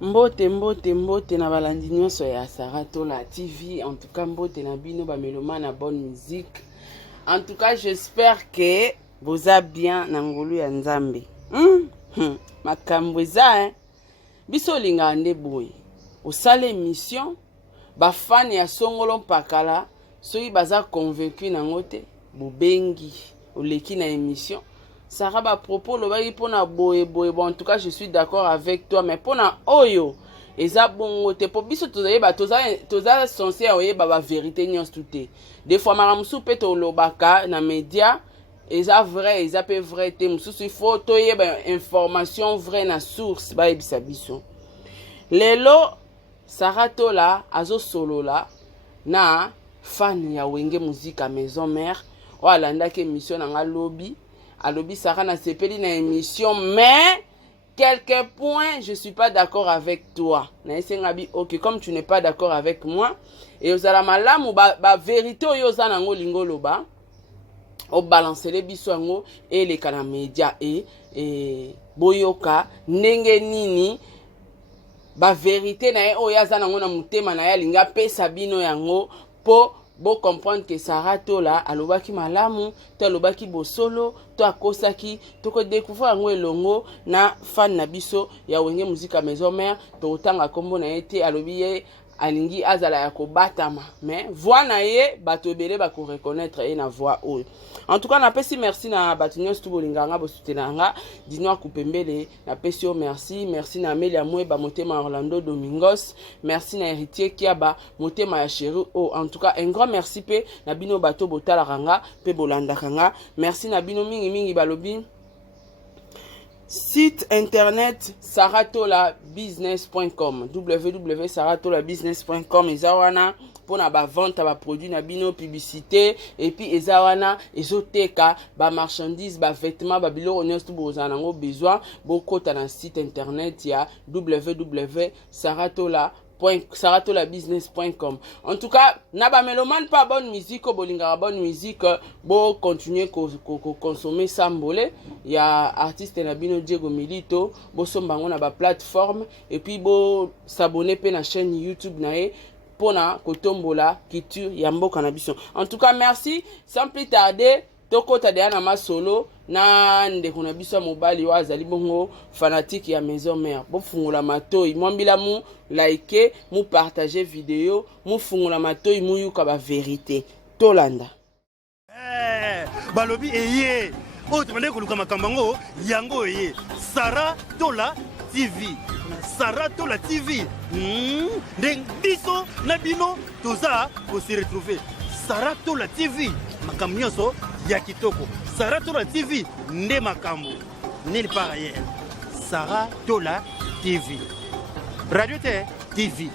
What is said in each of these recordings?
Mbote mbote mbote na balandi nyonso ya Sarah Tola TV. En tout cas mbote na bino ba meloma na bonne musique. En tout cas j'espère que vous allez bien na ngolu ya Nzambe. Makambo eza biso linga nde boye. Osala émission ba fan ya songolo mpakala soki baza convaincu na ngote bobengi oleki na émission. Sarah ba propos lo ba pona boye boye. Bon en tout cas je suis d'accord avec toi mais pona oyo eza bongo te po biso tozayeba toza censé oyeba ba vérité nyonso tout. Des fois maramusu pe to lobaka na média eza vrai eza pe vrai te mususu il faut toyeba information vrai na source ba ebisa biso. Lelo Sarah Tola azo solola na fan ya Wenge Musique à Maison Mère o alandaki émission na nga lobby alobi Sarah na sepeli na émission mais quelques points je suis pas d'accord avec toi na esengabi ok comme tu n'es pas d'accord avec moi et ozala malamu ba vérité oyo za nango lingo loba o balancer les biso yango et les kana média et boyoka ndenge nini ba vérité na ye oyo aza nango na mutema na ya linga pesa bino yango po bo comprendre que Sarah Tola alobaki malamu to alobaki bosolo to akosaki to ko découvrir yango elongo na fan na biso ya Wenge Musique à Maison Mère to tanga kombo na ete alobi ye alingi azala ya kobatama mais voix na ye bato ebele ba ko reconnaître e na voix oyo. En tout cas na pesi merci na bato nyonso tu bolinganga bosutenanga Dino Kupembele na pesi yo merci na Amelia Mweba motema Orlando Domingos merci na Héritier Kiaba motema ya Chéri o. En tout cas un grand merci pe na bino bato botalaranga pe bolandakanga merci na bino mingi balobi site internet saratolabusiness.com www.saratolabusiness.com eza wana pona ba vente ba produit na bino publicité et puis eza wana ezoteka ba marchandise ba vêtements ba biloko nyonso bozana ngo besoin bokota na site internet ya www.saratolabusiness.com. En tout cas, na ba melomane pas bonne musique, bolinga bonne musique, bo continuer consommer sambolé. Il y a artiste na bino Diego Milito, bo sombango na ba plateforme et puis bo s'abonner pe na chaîne YouTube na e pona kotombola culture ya mboka na biso. En tout cas, merci. Sans plus tarder, tokota de na masolo na ndeko na biso mobali wa azali bongo fanatique ya Maison Mère. Bo fungola matoi mwambila mu like mu partager vidéo mu fungola matoi mu yuka ba vérité tolanda balobi eye o tumande kuluka makambango yango eye Sarah Tola TV ndeng biso na bino toza ko se retrouver Sarah Tola TV makambo nyonso ya kitoko Sarah Tola TV nde makambo nulle part ailleurs Sarah Tola TV Radio TV.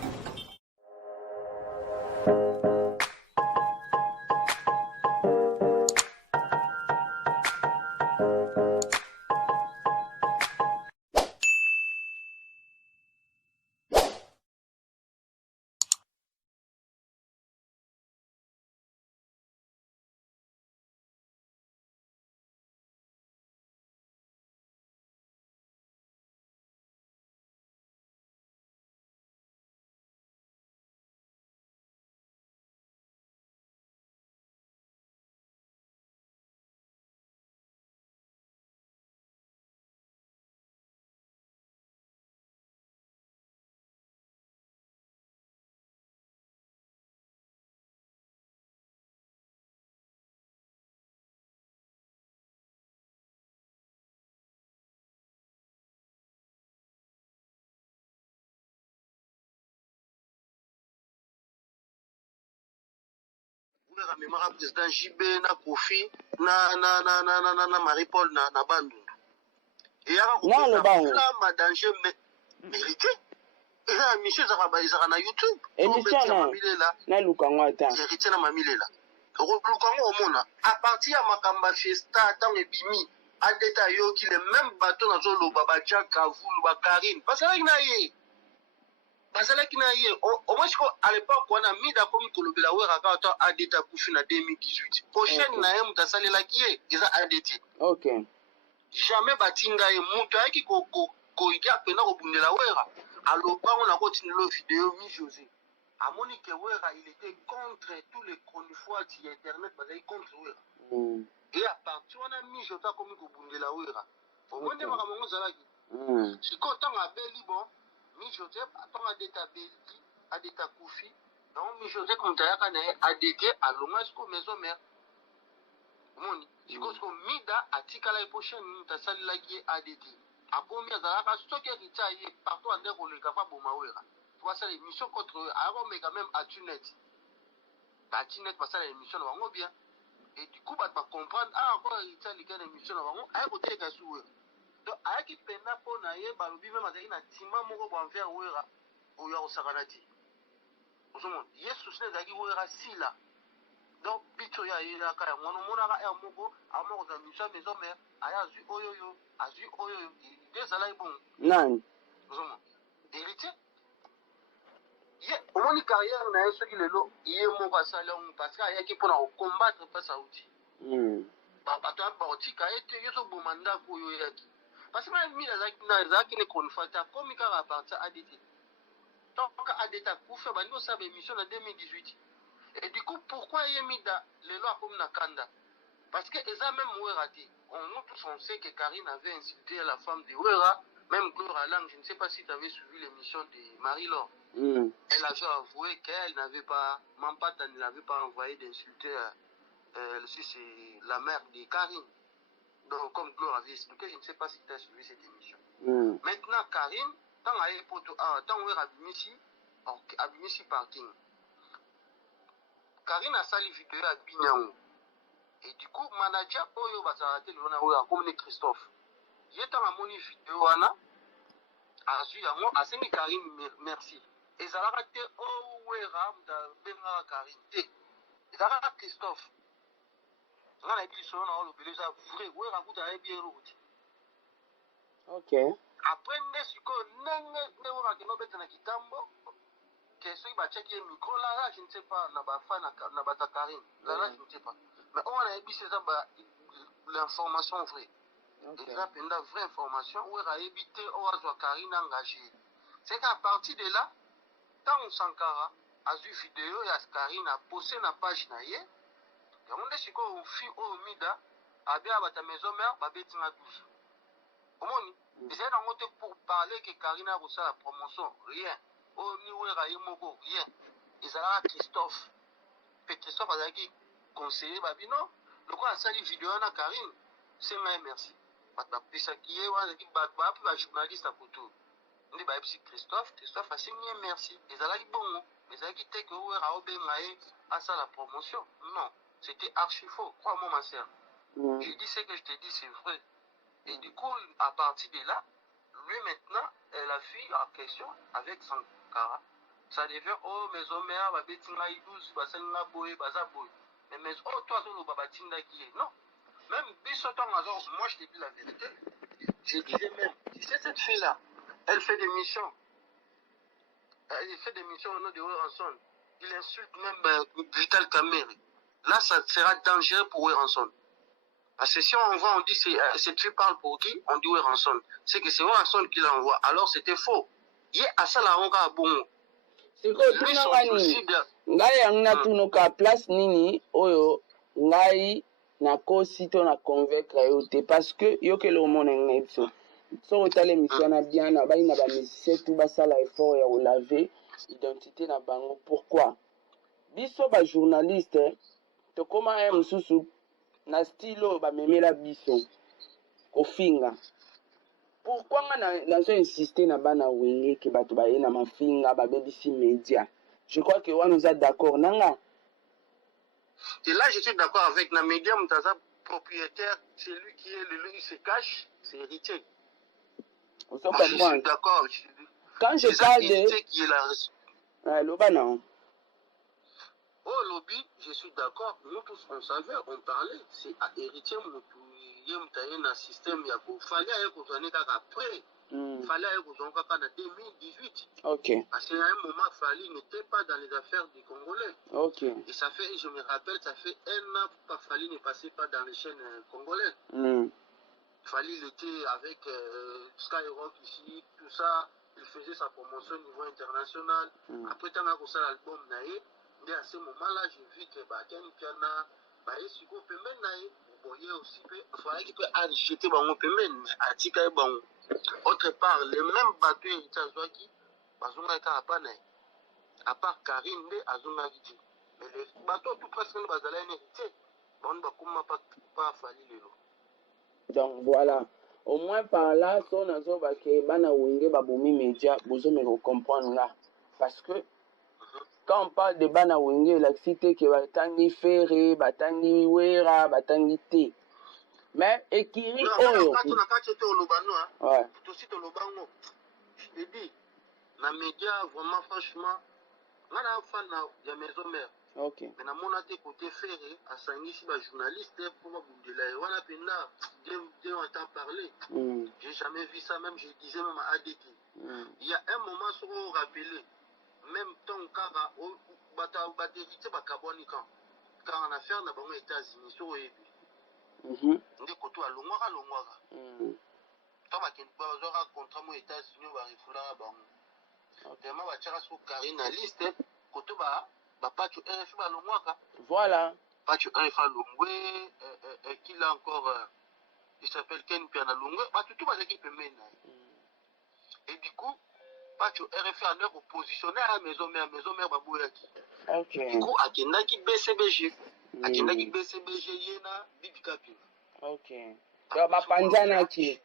Mémoire président JB na Kofi na Marie-Paul na Bandundu et ya ko ma danger mérité et la mission za ba izaka na YouTube émission na lukangwata héritier na mamilela ko lukango omona à partir ya makamba fiesta tant ebimi a détail yo ki le même bateau na zo loba ba Jack Kavulu ba Karine parce que na ye basalaki na ye au moins à l'époque on a mis d'accord kolobela wera ka to adeta kufi na 2018 prochaine na ye mutasalela ki ye eza ADT OK jamais batinga ye mutu ayaki koikia pena kobundela wera alobango na kotinelo vidéo mi José amoni que wera il était contre tous les chronifois ti internet bazali contre wera et à partir wana mi José komi kobundela wera omoni makambo ngo zalaki siko ntango abeli bon mi José ntango adeta abeli adeta kufi donc mi José moto ayaka na ye adete alonga siko maison mère omoni siko mida atikala ye prochaine moto asalelaki ye adete akomi azalaka soki erita ye partout ande koleka pa boma wera po basala émission contre akomeka même atunet basala émission na bango bien et du coup bato bacomprendre encore erita aleka na émission na bango aye koteleka su wera donc ayaki mpena mpo na ye balobi meme azalaki na ntima moko boenvers wera oyo akosakana te ozomona ye susi ezalaki wera sila donc biso oyo ayelaka yango wana omonaka aire moko amoko za mission ya maison mère aye azwi oyoyo azwi oyoyo ide ezalaki bongo nani ozomona héritier ye omoni carrière na ye soki lelo ye moko asali yango parce que ayaki mpona kocombattre mpasi auti bato bakotika ye te ye ozoboma ndako oyo oyaki parce que mimi ezalaki ne konfa te akomi kaka apartir adt donc adt akufi abandi kosala baémission na 2018 et du coup pourquoi ye mida lelo akomi na kanda parce que eza même wera te nous tous on sait que Karine avait insulté la femme de wera même Gloire Lang, je ne sais pas si tu avais suivi l'émission de Marie-Laure. Elle avait avoué qu'elle n'avait pas, Mampata ne l'avait pas envoyé d'insulter si c'est la mère de Karine. Donc, comme Gloire avait expliqué, je ne sais pas si tu as suivi cette émission. Maintenant, Karine, tant où est Abimisi Parking, Karine a sali vidéo à Binyango. Et du coup, manager, Oyo Bazarate, le a comme Christophe. Il est en amoni vidéo, Anna. Azui yango asengi Karine merci ezalaka te owera muta bengaka Karine te ezalaka Christophe nga na yebi solo na olobele eza vrai wera kuta ayebi eruti ok après nde sikoyo ndenge nde wera akende obeta na kitambo ke soki batiaki ye micro là je ne sais pas na bafa na bata Karine là je ne sais pas mais oyo na yebi se eza l'information vraie. Okay. Et là, pendant vraie information, où il a évité au Karine engagé. C'est qu'à partir de là, tant Sankara a vu vidéo et Karine a posté na page na ye. Et on dit qu'on fit au mida, a bien à ta maison mère, a bien tina douce. Comment ils étaient en monté pour parler que Karine a reçu la promotion, rien. Au niveau Raïmoko, rien. Ils allaient à Christophe. Et Christophe a dit conseiller, non, le quoi a sali vidéo na Karine, c'est merci. Bapisaki ye wana bapi bajournaliste apoto nde bayebisi Christophe asengi ye merci ezalaki bongo ezalaki te ke owera aobenga ye asala promotion non c'était archi faux crois-moi ma sœur je dis ce que je te dis c'est vrai et du coup à partir de là lui maintenant la fille en question avec Sankara ça devient oh maison mère babetinga idouze basalinga boye baza boye mais oh toi zoloba batindaki ye non. Même Bissotan, moi je te dis la vérité, je disais même, tu sais cette fille-là, elle fait des missions. Elle fait des missions au nom de Weranson. Il insulte même Vital Kameri. Là, ça sera dangereux pour Weranson. Parce que si on voit, on dit cette fille parle pour qui? On dit Weranson. C'est que c'est Weranson qui l'envoie. Alors c'était faux. Il y a ça la honga à bon. C'est quoi, ngai yang tunoka place nini oyo ngai nakosi to na convaincre yo te parce que yo ke lo mona ngai so so otala émission na bien na bali na ba musicien tout basala effort ya olaver identité na bango pourquoi biso ba journaliste to koma ya mususu na style ba memela biso kofinga pourquoi nga na zo insister na bana wenge ke bato ba na mafinga ba bebisi média je crois que on nous a d'accord nanga. Et là, je suis d'accord avec la média Mutaza, propriétaire, c'est lui qui est il se cache, c'est héritier. Je suis d'accord. Quand je parle de... qui est la... Lobana. Oh, lobby, je suis d'accord. Nous tous, on savait, on parlait. C'est à héritier, il y a un système, il y a beau. Fallait qu'on en ait après. Fallait qu'on en ait en 2018. Ok. Parce qu'à un moment, Fali n'était pas dans les affaires des Congolais. Ok. Et ça fait, je me rappelle, ça fait un an que Fali ne passait pas dans les chaînes congolaises. Fali, il était avec Skyrock ici, tout ça. Il faisait sa promotion au niveau international. Après, tant qu'on ça l'album naïe, mais à ce moment-là, j'ai vu que Ken Piana, il s'y coupe même naïe. Vous voyez aussi, il fallait qu'il peut acheter mon paiement, à Tika bon. Autre part, les mêmes bateaux héritages qui, à part Karine, Azunga Giti. Mais les bateaux, tout presque, ils sont hérité. Bon, pas Fali le lot. Donc voilà. Au moins par là, si on a dit bana wenge babomi média, vous me comprendre là. Parce que quand on parle de bana wenge, la cité que batangi ferré, batangi wera, batangi té. Mais ekiri oyo. Ouais. Je te dis, la média vraiment franchement, on a un fan de la maison mère. Ok. Mais na mon côté ferré, à Sangisi, journaliste pour Boudela, on a pena deux temps parler. J'ai jamais vu ça, même je disais même à ADT. Il y a un moment sur on rappelé, même ton cara, hérité Bakabonika, quand on a fait dans les États-Unis, sur Ebi. On dit côté à Longwara. Toi, tu as contrat aux États-Unis, on va refouler bon. Tellement va tirer sur Karine la liste, côté pas tu RFI Longwara. Voilà. Pas tu RFI Longwe, qui l'a encore, il s'appelle Ken Piana Longwe, tout va s'équiper maintenant. Et du coup, pas tu RFI en heure positionné à la maison mère Babouyaki. Ok. Du coup, à Kendaki BCBG, Yena, Big Capin. Ok. Donc, Bapanzana qui.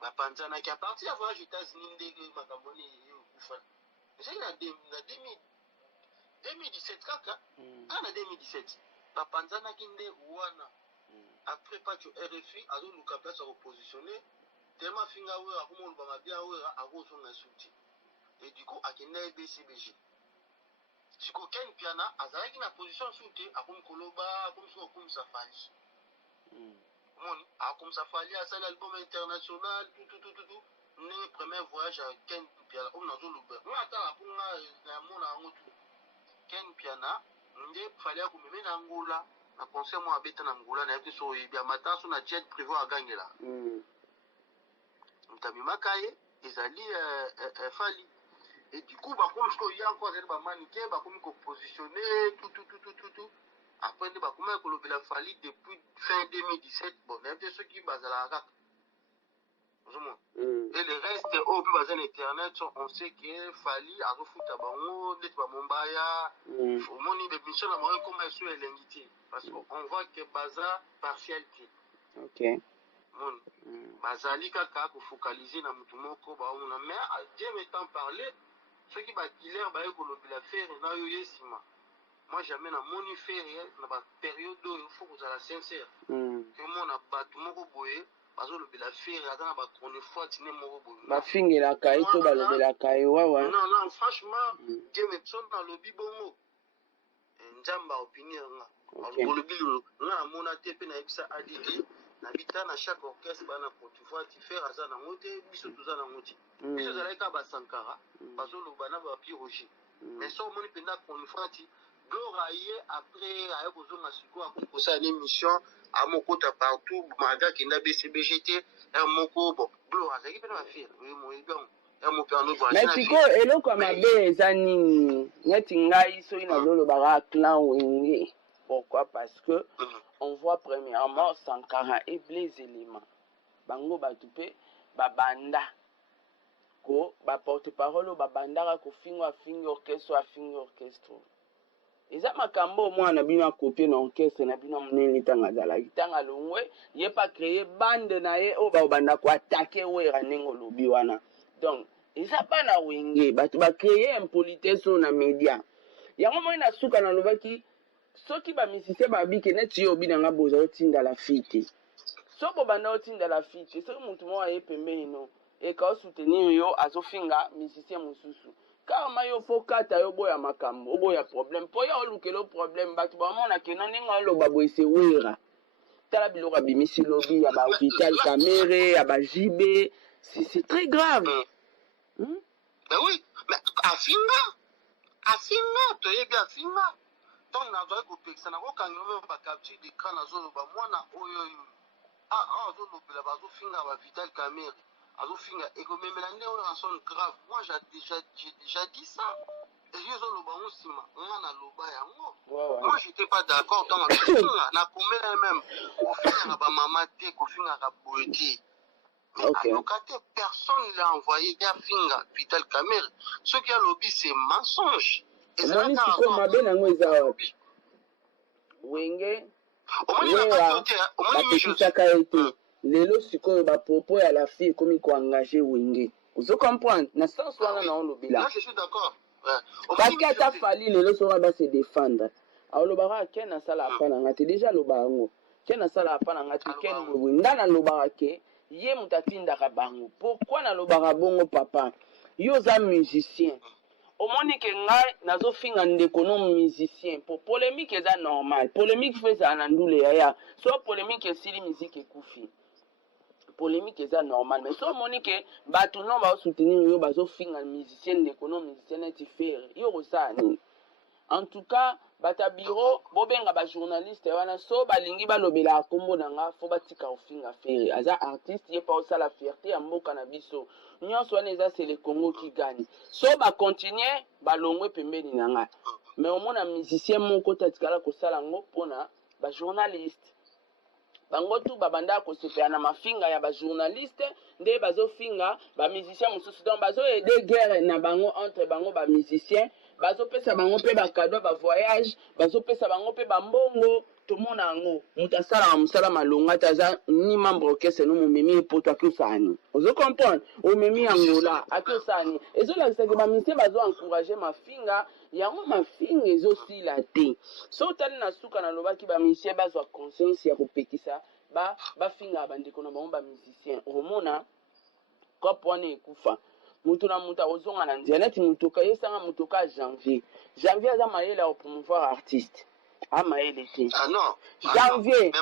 Bapanzana qui a parti avant les États-Unis de Macamoni et Oufan. C'est en 2017, kaka. En 2017. Bapanzana qui est Ouana. Après, pas tu RFI, à l'eau, nous place à repositionner. Tellement finga ouera, comme on va bien ouera, à rose on a soutien. Et du coup, à Kenda BCBG. Si Ken Piana, à Zara qui n'a position soutien, à comme Koloba, comme Safari. Comme Safari, à ça l'album international, tout. Le premier voyage à Ken Piana, on a zolo ber. On attend pour la Ken Piana, il fallait que me mette en Angola. Na conseil moi habite en Angola, na été sur bien matin sur na jet privé à gagner là. Mtamima kaye, ezali Fali. Et du coup, comme il y a encore des mannequins, comme positionné, tout. Après, il y a Fali depuis fin 2017. Bon, il y a ceux qui basent à la RAC. Et le reste, au plus bas Internet, on sait que Fali a refoutu à Bango, d'être Mombaya, au moins il y a des missions à Montréal comme sur l'ingité. Parce qu'on voit que Baza partialité. Ok. Bazali kaka ko focaliser na mutu moko ba on mais Dieu m'étant parlé ceux qui ba killer ba ko lobela faire na yo yesima moi jamais na moni faire na ba période il faut que ça la sincère que mon na batu moko boye bazo lobela faire ata na ba kone fois tine moko boye ba fingela kai to ba lobela kai wa non franchement Dieu me sonne dans le bibongo njamba opinion nga lobilo nga mona te pe na ebisa adidi nabita na chaque orchestre bana Côte d'Ivoire ti faire aza na ngote biso tuza na ngoti biso zalaka ba Sankara bazo lobana ba Pirogi mais so moni penda Côte d'Ivoire Gloire ye après ayo kozonga siko ko sa une émission à moko ta partout maga ki na BCBGT un moko bon Gloire azaki pe na faire oui mo ibon mais siko eloko mabe eza nini neti ngai so ina lolobaka clan wenge. Pourquoi? Parce que on voit premièrement Sankara et Blaise Elima bango batupe babanda ko ba porte-parole babandaka ko fingi orchestre eza makambo mwana bino akopie na orchestre na bino monene tanga azalaki tanga longwe ye pa créer bande na ye oyo babanda ko attaquer wera ndenge olobi wana. Donc eza pa na wenge bato bacréer impolitesse oyo na média yango moi na suka nalobaki soki bamisicien babike neti yo obi nanga boza otindala fi te so bobanda otindala fi te soki motu moko aye pembeni no eka osoutenir yo azofinga misicien mosusu kama yo fo kata yo boya makambo oboya problème mpo ya olukela problème bato bamona kena ndenge oloba boye se wera tala biloko abimisi lobi ya bavital camere ya bajibe c'est très grave. Ben oui, mais afinga toyebi afinga donc nazwaki kopekisa nango kangi oyo bacapture d'écran nazoloba mwana oyo azolobela bazofinga ba Vital Kamerhe azofinga ekomemela nde oyo en grave. Moi j'ai déjà dit ça. ezoloba ngo nsima nga naloba yango. Moi j'étais pas d'accord tant azofinga nakomela même kofingaka bamama te kofingaka boye te. ayoka te personne l'a envoyé ya finga Vital Kamerhe soki alobi c'est mensonge. Omoni siko mabe nango eza wapi wenge bapekisaka ye te lelo sikoyo bapropo ya la fille ekomi koengage wenge ozokomprendre na sens wana na olobela parce que ata fali lelo soki base défendre aolobaka ke nasala apa na nga te déjà aloba yango ke nasala apa na nga te ke boye nga nalobaka ke ye moto atindaka bango pourquoi nalobaka bongo papa yo oza musicien omoni ke ngai nazofinga ndeko no musicien po polémique eza normal polémique fo ezala na ndule yaya so polémique esili musique ekufi polémique eza normal mais so omoni ke bato no bazosoutenir yo bazofinga musicien ndeko no musicien neti fere yo kosala nini en tout cas bata biro bobenga bajournaliste wana so balingi balobela kombo na nga fo batika kofinga fere aza artiste ye pa osala fierté ya mboka na biso nyonso wana eza c'est le Congo qui gagne so bacontinue balongwe pembeni na nga mais omona musicien moko tatikala kosala ngo mpona bajournaliste bango tu babanda kosepela na mafinga ya bajournaliste nde bazofinga bamusicien mosusu donc bazoyede guerre na bango entre bango bamusicien bazopesa bango mpe bakado bavoyage bazopesa bango mpe bambongo tomona yango moto asalaka mosala malonga te aza ni membre orchestre no momemi epoto akiosani ozokomprendre omemi yango la akiosani ezolakisaki bamusicien bazoencourage mafinga yango mafinga ezosila te so otali na suka nalobaki bamusicien bazwa conscience ya kopekisa bafinga bandeko na bango bamusicien omona kope wana ekufa mutu na mutu akozonga na nzela neti mutuka yesanga mutuka ya janvier aza mayele ya promouvoir artiste amayele te janvier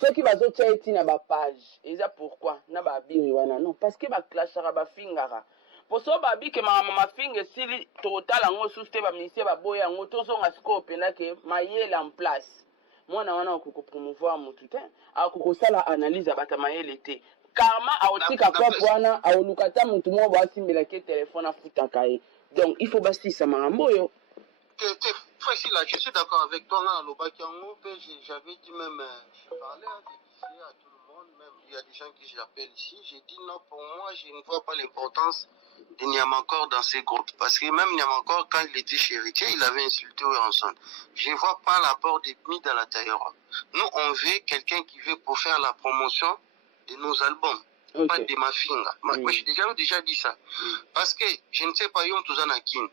soki bazotia eti na bapage eza pourquoi na babiri wana non parce que baklashaka bafingaka po so babike mafinga esili totala yango susu te bamisie baboya yango tozonga sikoyo mpena ke mayele en place mwana wana akokopromouvoir mutu te akokosala analyse ya bata mayele te karma aotika kope wana aoluka ta mutu moko basimbelaki ye telefone afutaka ye donc il faut basisa makambo oyo facile là, je suis d'accord avec toi là, j'avais dit même, je parlais à tout le monde, même il y a des gens qui j'appelle ici, j'ai dit non, pour moi je ne vois pas l'importance de Niamakor dans ces groupes, parce que même Niamakor quand il était chez Héritier, il avait insulté Oranson. Je ne vois pas l'apport des mis dans la tailleur. Nous on veut quelqu'un qui veut pour faire la promotion de nos albums. Okay. Pas de ma finga. Moi j'ai déjà dit ça. Parce que je ne sais pas, Yom Touzanakin.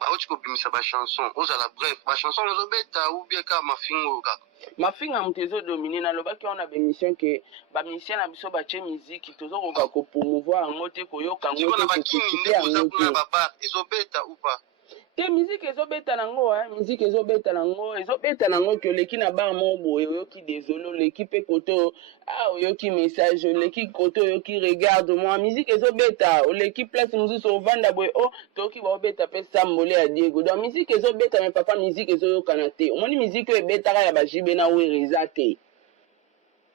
Baoti kobimisa bachanson ozala bref bachanson ozobeta ou bien ka mafinga kaka mafinga moto ezodomine nalobaki wana bémission ke bamisien na biso batie miziki tozokoka kopromouvoir yango te koyoka yango te kokritike yango te ezobeta ou pas te miziki ezobeta nango miziki ezobeta nango ke oleki na bar moko boye oyoki désolé oleki mpe koto oyoki message oleki koto oyoki regarde moi miziki ezobeta oleki place mosusu ovanda boye toyoki baobeta mpe sambole ya diego donc miziki ezobeta me papa miziki ezoyokana te omoni miziki oyo ebetaka ya bajibe na were eza te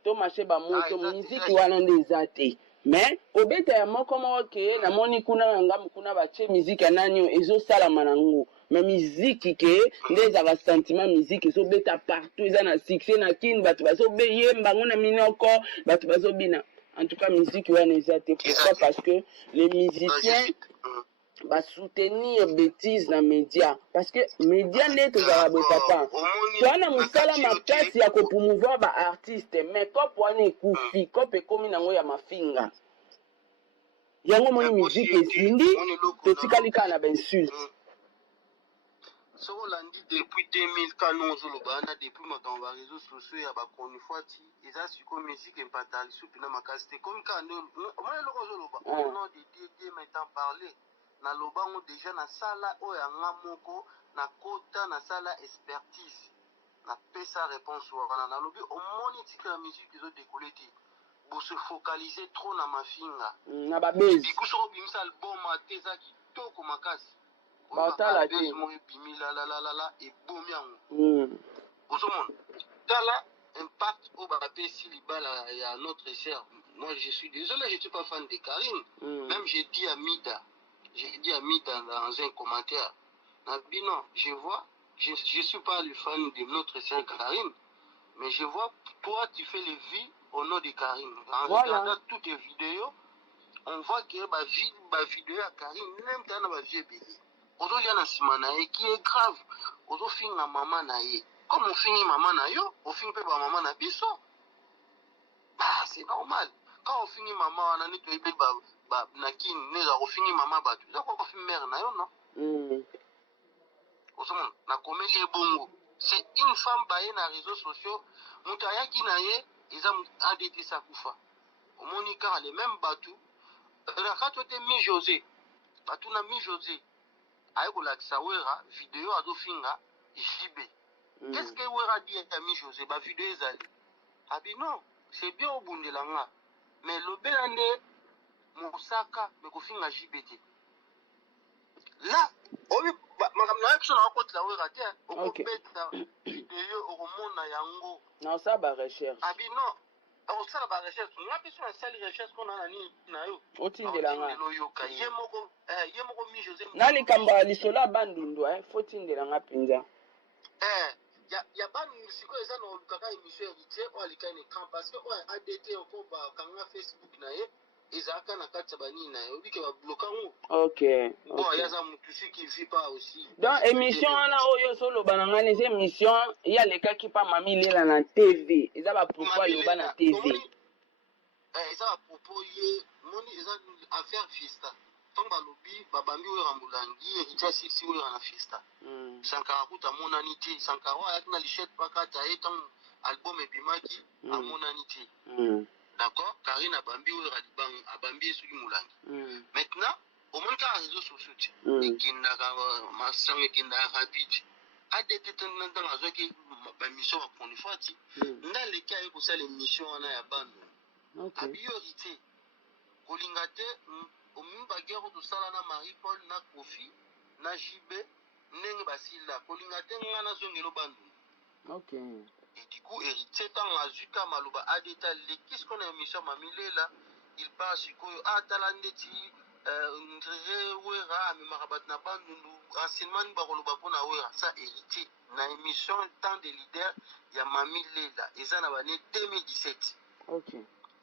to marché bamoto miziki wana nde eza te mais obeta ya moko ke namoni kuna na ngambu kuna batie miziki ya nani ezosalama nango mais miziki ke nde ezaka sentiment miziki ezobeta partout eza na succès na kini bato bazobeyemba ngo na minoko bato bazobina en tout cas miziki wana eza te pourquoi parce que les musiciens basoutenir bêtise na média parce que média nde tozala boye papa toana mosala makasi ya kopromouvoir baartiste mais kope wana ekufi kope ekomi nango ya mafinga yango moni miziki esindi totikali kaka na bainsulte soko olandi depuis 2000 kano ozoloba wana depuis makambo ya réseau sociaux ya bakoni fwati eza sikoyo miziki empata lisupi na makasi te komi kaka nde omoni eloko ozoloba au nom de dieu maintenant parler naloba ngo déjà nasala oyo yanga moko nakota nasala expertise napesa réponse wana nalobi omoni tika ya musique ezodekole te bose focaliser trop na mafinga na babezi bikusoko bimisa album ate eza kitoko makasi baotala te mo ebimi la ebomi yango ozomona tala impact au Bapesi Libala et à notre sœur. Moi, je suis désolé, je ne suis pas fan de Karine. Même j'ai dit à Mida dans un commentaire, non, je vois, je ne suis pas le fan de notre sœur Karine, mais je vois, toi, tu fais les vies au nom de Karine. En regardant toutes tes vidéos, on voit que ma vidéo à Karine, même dans ma vie bébé. Aujourd'hui, il y a un simanae qui est grave. Aujourd'hui, il y a maman naïe. Comme on finit maman naïe, on finit pas maman na biso. Bah, c'est normal. Quand on finit maman, on a nettoyé nakin, on finit maman batu. Donc on finit mère naïe, non? Na comédie bongo. C'est une femme baillée dans les réseaux sociaux. Moutaya qui naïe, ils ont endetté sa koufa. Au Monica, les mêmes bateaux. La carte était mis José. Bateau na mis José. Aïe, la wera, vidéo à Dofinga, JB. Qu'est-ce que wera dit à mi José? Ba vidéo est allée. Ah bien non, c'est bien au bout de l'anga. Mais le belande, Moussaka, mais qu'on finit à JBT. Là, madame Naïkson a rencontré la wera, tiens, on peut mettre vidéo au monde à Yango. Non, ça va recherche. Ah bien non. Alors ça va recherche. On a besoin de salle recherche qu'on a ni nayo. Otine de langa. Yemoko mi José. Nali kamba lisola bandundo faut tine de langa pinza. Ya ban siko eza no kaka émission héritier o alika ne camp parce que o ADT ko ba kanga Facebook na ye ezaka na kati bani na ye obi ke ba bloquer. OK. Bon, il y a ça mutusi qui vit pas aussi. Donc émission na oyo solo bananga les émissions il y a les cas qui pas mami lela na TV. Eza ba pourquoi yo ba na TV. Eza ba propos ye moni eza affaire Fista. Tomba lobi babambi we rambulangi héritier sisi we na Fista. Sankara kuta monanité Sankara ya na lichette pakata etant album ebimaki a monanité. D'accord, Karine abambi we radibang abambi sur mulangi. Maintenant au monde car réseaux sociaux et qui n'a ma sang et qui n'a rapide a des tétans dans la zone qui ma mission pour une fois ti dans les cas où ça l'émission on a abandonné abiorité kolingate au même baguerre de sala na Marie Paul na Kofi na JB nenge basila kolingate ngana zongelo bandu. OK. Et du coup héritier tant azuka maluba a détail les qu'est-ce qu'on a émission mamilela il passe ko atalandeti wera mais marabat na bandundu renseignement bakoloba pona wera ça héritier na émission temps de leader ya mamilela eza na bane 2017. OK.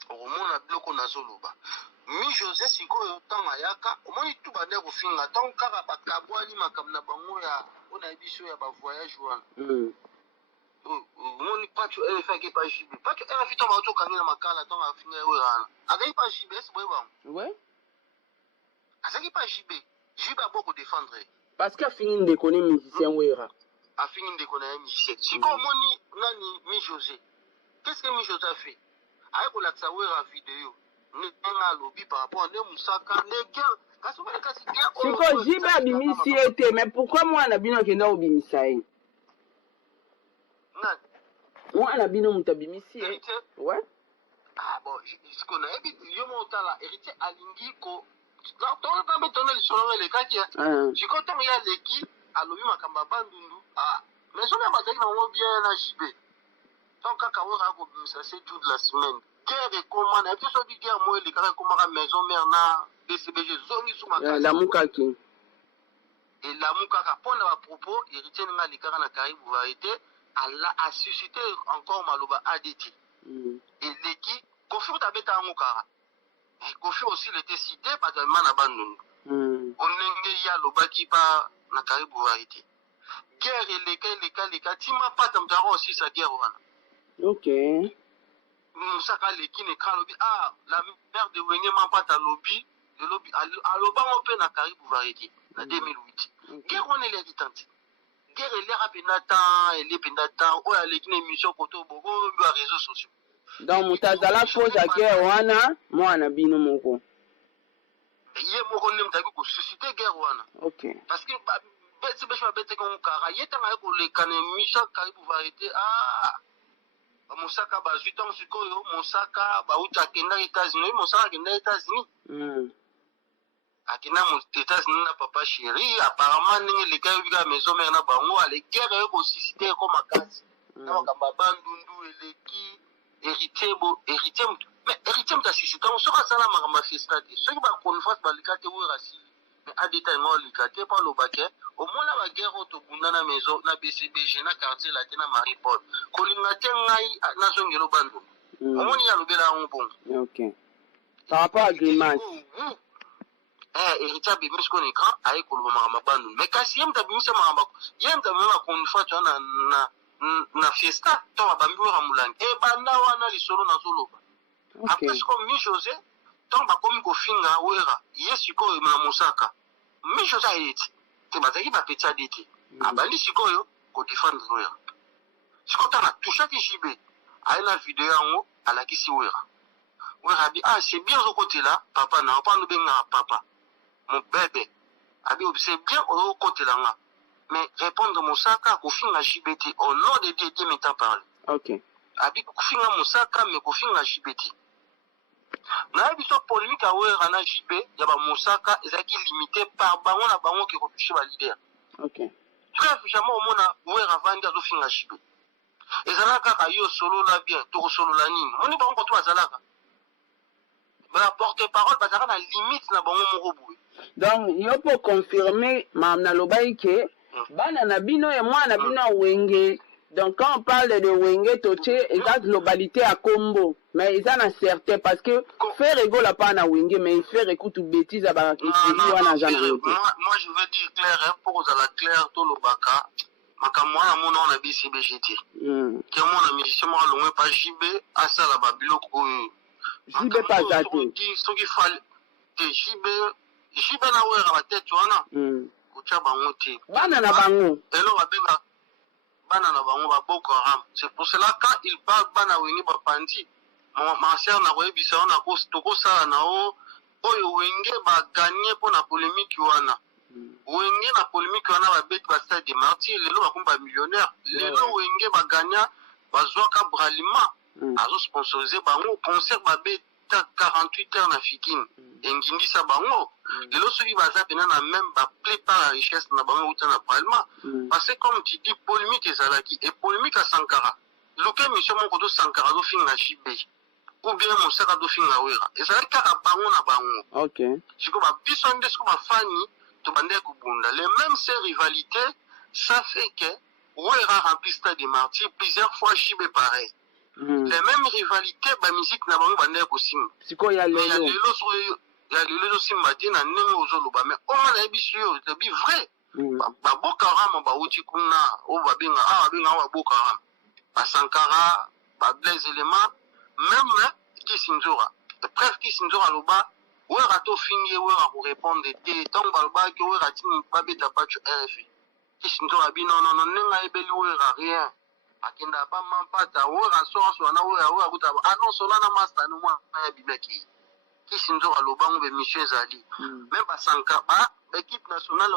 Omona bloko nazoloba mi José sikoyo temps ayaka omoni tout bande ko finga tant kaka bakabwani makamna bango ya ona biso ya ba voyage wana. Omoni pacho fait que pas JB pacho elle fit tomba to kamina makala tant afinga wera agai pas JB c'est bon. Ouais. Azaki pas JB a beaucoup défendre. Parce qu'a fini de connaître musicien wera. A fini de connaître musicien. Si comme moni nani mi José. Qu'est-ce que mi José a fait? Aïe ko la wera vidéo. Ni nga lobby par rapport à Moussaka ne guerre. Kasi on kasi guerre. C'est quoi JB abimisi était mais pourquoi moi na bino kenda obimisa ye? Non. Moi na bino mutabimisi ouais. Ah bon, ce qu'on a dit yo montala héritier alingi ko donc quand on tourne le solo les kaki je content il y a l'équipe à lobi makamba bandundu mais on a battu na bien na JB donc kaka wera ko ça c'est toute la semaine guerre comment na biso di guerre moi les kaka comment à maison mère na DCBG zongi sous makasi la mukaki et la mukaka pour na propos héritier nga les kaka na Caribou variété a suscité encore maloba ADT et l'équipe Kofi tabeta ngukara. Et Kofi aussi il était cité par des man abandonné. On n'engage ya lobaki pa na Caribou variété. Guerre les cas tima pas tamtaro aussi sa guerre wana. OK. Moussaka leki ne kra lobby la mère de Wenge ma pas ta lobby de lobby à loba on peut na Caribou variété na 2008. Guerre on est les ditante. Guerre les rapinata et les pinata o ya leki émission koto bogo les réseaux sociaux. Donc mutazala cause à guerre wana mwana bino moko. Ye moko nem taki ko susciter guerre wana. OK. Parce que bête bête bête ko kara yeta nga ko le kane mission Caribou variété Moussaka ba 8 ans sikoyo Moussaka ba uta kenda États-Unis Moussaka kenda États-Unis. Akina mo États-Unis na papa chéri apparemment ninge le gars bika maison mère na bango ale guerre ko susciter ko makasi. na makambo ya bandundu eleki héritier mutu mais héritier mutu asisita soki asala makambo ya festa te soki baconfrance balika te wera asili mais adeta yango alika te mpo alobake omona bagere oyo tobunda na maison na bcbg na quartier latin na marie paul kolinga te ngai nazongela bandundu omoni alobela yango bongo par rapport à Grimace héritier abimi siko na écran aye koloba makambo bandundu mais kasi ye mutu abimisa makambo ye mutu abimi baconfrance wana na fiesta to babambi wera molangi ebanda wana lisolo nazoloba apres sikoyo mi josé ntango bakomi kofinga wera ye sikoyo na mosaka mi josé ayeti te bazalaki bapeti ade te abandi sikoyo kodefendre wera sikoyo ntango atushaki jibe aye na video yango alakisi wera abi c'est bien ozokotela papa na opa nobengaka papa mobebe abi c'est bien ozokotela nga mais répondre mosaka kofinga JBT au nom de Dieu m'étant parlé. Abi kofinga mosaka mais kofinga JBT. Na biso polémique a wera na JB ya ba mosaka ezaki limité par bango na bango qui repousse ba leader. Très jamais au mona wera vandi azofinga JB. Ezalaka ka yo solo la bien to solo la nini. Moni bango to azalaka. Ba porte-parole bazaka na limite na bango moko boye. Donc yo pour confirmer mam na lobai ke bana na bino et moi na bino wenge. Donc quand on parle de wenge toche exact globalité à combo mais ils en a certain parce que faire ego la pas na wenge mais faire écoute bêtise à ba moi je veux dire clair pour la clair to lobaka makamwa na mona na BCBGT que mona musicien mo loin pas JB asala ba biloko JB pas zaté ce qu'il fallait que JB na wera ba tête wana kucha bango te bana na bango elo babenga bana na bango ba Boko Haram c'est pour cela quand il parle bana wengi ba pandi ma sœur na koyebisa wana ko toko sala na oyo wenge ba gagner pour na polémique wana wenge na polémique wana ba bête ba stade de martyr lelo ba komba millionnaire lelo wenge ba gagner ba zoka bralima azo sponsoriser bango concert ba bête 48 heures na fikine engindisa bango lelo soki baza pena na même ba plupart la richesse na bango uta na parlement parce que comme tu dis polémique ezalaki et polémique à Sankara loke mission moko to Sankara do finga JB ou bien mosaka do finga wera ezalaki kaka bango na bango siko ba biso nde siko ba fani to bande kubunda les mêmes ces rivalités ça fait que wera rempli stade des martyrs plusieurs fois JB pareil. Les mêmes rivalités ba musique na bango bande kosimba siko ya lelo ya lelo simba te na ndenge ozoloba mais on a biso yo c'est bien vrai ba Boko Haram ba uti kuna o babenga ba Boko Haram ba Sankara ba Blaise Élément même Kisinzora bref Kisinzora loba wera to fingi wera ko répondre te tant balba que wera tini ba beta pa tu RFI Kisinzora bi non nenga ebeli wera rien akenda ba mampata wera so na wera kuta non sola na master no mwa ya bimeki Kisinzora lobango be monsieur ezali même ba Sankara ba équipe nationale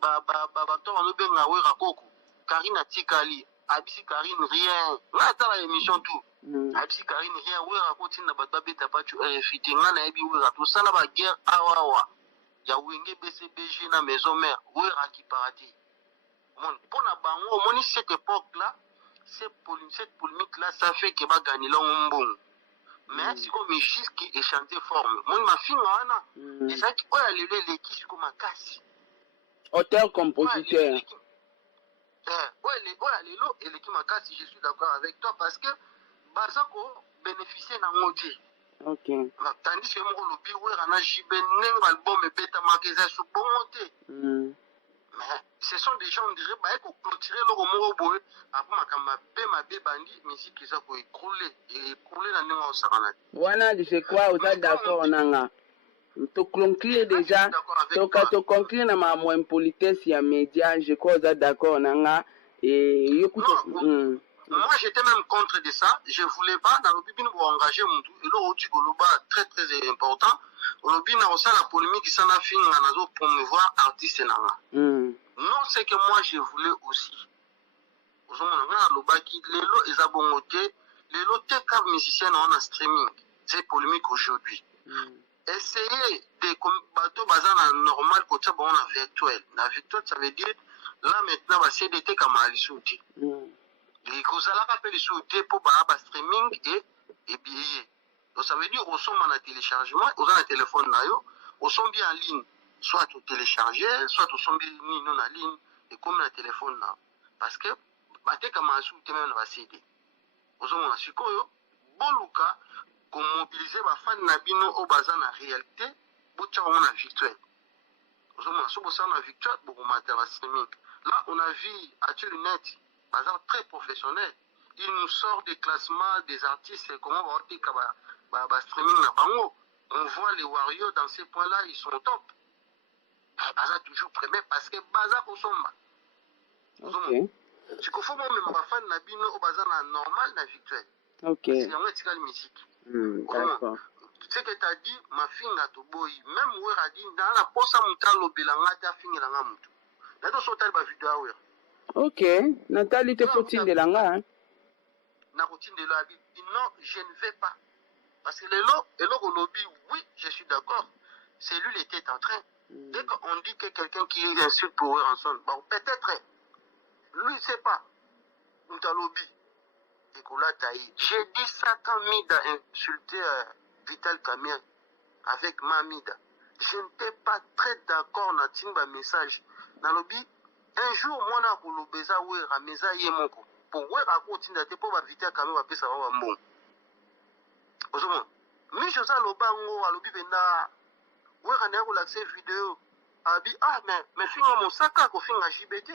ba to no benga wera koko Karina Tikali abisi Karine rien na ta la émission tout abisi Karine rien wera ko tinna ba beta pa tu RFI tinga na ebi wera to sala ba guerre awawa ya wenge BCBG na maison mère wera qui parati mon pona bango moni cette époque là cette polémique là ça fait que ba gagner l'ombong mais si comme musique qui est chanté forme mon ma fille wana et ça qui oya lelo leki siko makasi auteur compositeur oya lelo eleki makasi je suis d'accord avec toi parce que bazako bénéficier na ngoti tandis que moko lobi wera na JB nenga album ebeta makeza so bongote mais ce sont des gens on dirait ba ko clôturer loko moko boye après makamba pe mabe bandi musique ça ko écrouler na ndenge osakana wana je crois oza d'accord nanga to conclure déjà to conclure na ma impolitesse ya média je crois oza d'accord nanga et yokuto moi j'étais même contre de ça je voulais pas dans le bibine pour engager mon tout et là au Tigoloba très très important au bibine aussi la polémique ça na fin na zo promouvoir artiste nanga non c'est que moi je voulais aussi ozomona na lobaki lelo ezabongote lelo te ka musicien na streaming c'est polémique aujourd'hui essayez de comme bateau bazana normal côté bon na virtuel ça veut dire là maintenant va CDT comme alisouti Et kozalaka pe lisu te po ba streaming et billet. Donc ça veut dire au sommes en téléchargement, aux en téléphone na yo, au sommes bien en ligne, soit au télécharger, soit au sommes bien non en ligne et comme na téléphone là. Parce que ba te kama sou te même na CD. Au sommes na sikoyo, boluka ko mobiliser ba fan na bino au bazan na réalité, bocha on a virtuel. Au sommes na so bossa na virtuel, beaucoup mater la streaming. Là on a vu à Net, bazan très professionnel. Il nous sort des classements des artistes et comment va dire streaming na bango. On voit les Warriors dans ces points-là, ils sont top. Baza toujours premier parce que Baza Kosomba. Ok. Ce qu'il faut même ma fan na bino au Baza na normal na virtuel. Ok. C'est un petit musique. D'accord. Ce que tu as dit, ma finga to boy, même où a dit dans la posa mutalo belanga ta finga nga mutu. Na to so tali ba vidéo wer. Ok. Nathalie te faut-il de langa hein? Na routine de la vie. Non, je ne vais pas. Parce que le lobby, oui, je suis d'accord. C'est lui était en train. Dès qu'on dit que quelqu'un qui insulte pour eux ensemble, bon, peut-être, lui, c'est pas. Nous t'as lobby. Et qu'on l'a taillé. J'ai dit ça quand Mida insultait Vital Kamien avec Mamida. Je n'étais pas très d'accord dans Timba message. Dans lobby, un jour, moi, na kolobeza oué rameza yemoko. Pour oué raconter, t'es pas Vital Kamien va ça va bon. Ozoma, mi josa lobango alobi benda weka na ko laxe vidéo abi mais finga mosaka ko finga JBT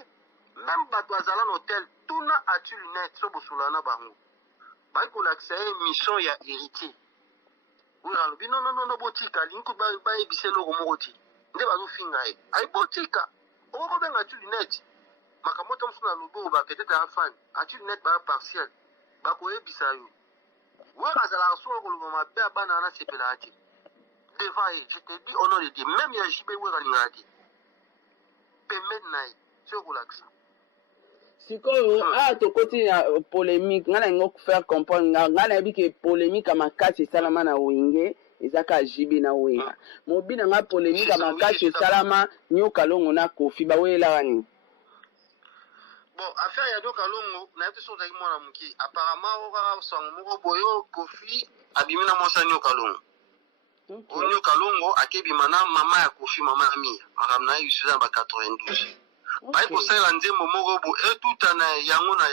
même bato azala na hôtel tuna atul net so bosulana bango ba ko laxe mission ya héritier weka alobi non botika linku ba ebiselo ko mokoti nde bazo finga ai botika o ko benga atul net makamoto msuna lobo ba peut-être un fan atul net ba partiel ba ko ebisa yo. Oui, je te dis au nom de Dieu, même il y a JB Oueralingati. Permet c'est relax. Sikoyo to koti na polémique ngana ngo faire comprendre ngana bi ke polémique makasi salama na wenge ezaka jibi na wenga mobina nga polémique makasi salama nyoka longo na kofi ba wela wani. Bon, affaire ya doka longo na yetu so zaki mwana muki apparemment oka sango moko boyo kofi abimina mosa nyoka longo. Okay. Nyoka longo akebima na mama ya kofi mama Amia makamna yusuza ba 92. Bai ko sala nzembo moko bo etuta na yango na